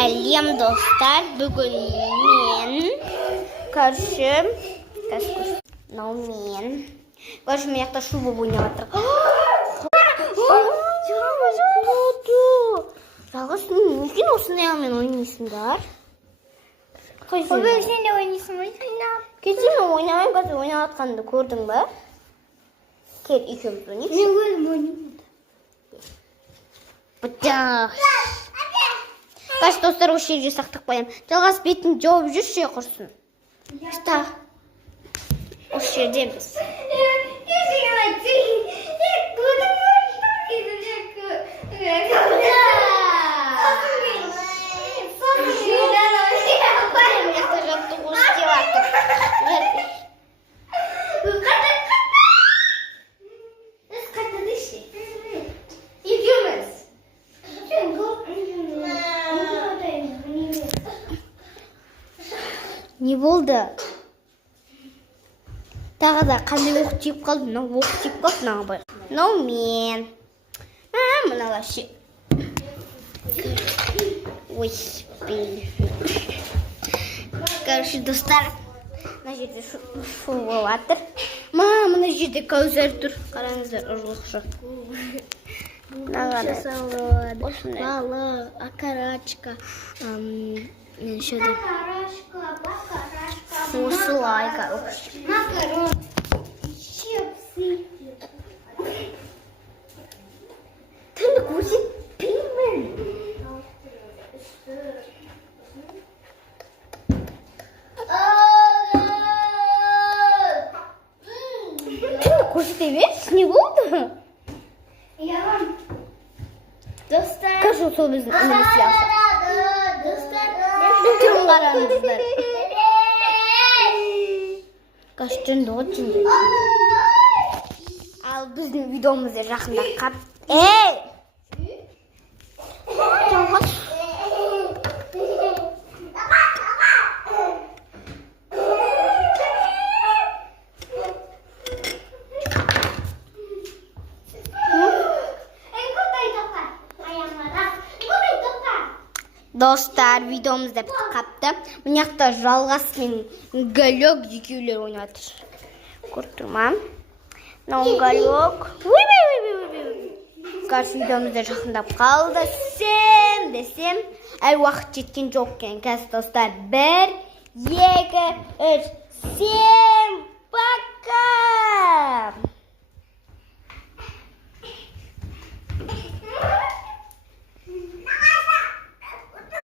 Сәлем достар, бүгін мен көршім яқта шу болып ойнап жалғыз неге осындай аяғымен ойнайсыңдар? Сен де ойнайсың ғой? Кеше мен ойнамаймын, қазір ойнап жатқанымды көрдің бе? Кел, екеуміз ойнайықшы. Мен өлім ойнамады. Қаш достар, осы жерге сақтап қоямын. Жалғас бетін жауып жүрші құрсын. Ұста. Осы жерде біз. Не болды? Тағы да қандай оқ тиіп қалды? Мынау оқ тиіп қалды, мынау бай. Мынау мен. Мынау ше. Ой, блин. Короче, достар, мына жерде шу болып жатыр. Мына жерде Кәусар тұр. Қараңыздар, ұрлықшы. Балы, акарачка, осылай, короче. макарон, чипсы. Тынды көрсетпеймін. Тынды көрсете берші, не болды? Достар. Қашу сол біздің ініміз сияқты. Түрін қараңыздар. Қаш жынды ғой жынды. Ал біздің видеомызды жақында қап. Ей! Жалғас. Достар, видеомызда бітіп қапты. Мына жақта Жалғас мен Галек екеулер ойнап жатыр. Көріп тұрмын. Мынау Галек. Қазір видеомызда жақындап қалды. Десем, әлі уақыт жеткен жоқ екен. Қазір достар, 1, 2, 3. Всем пока!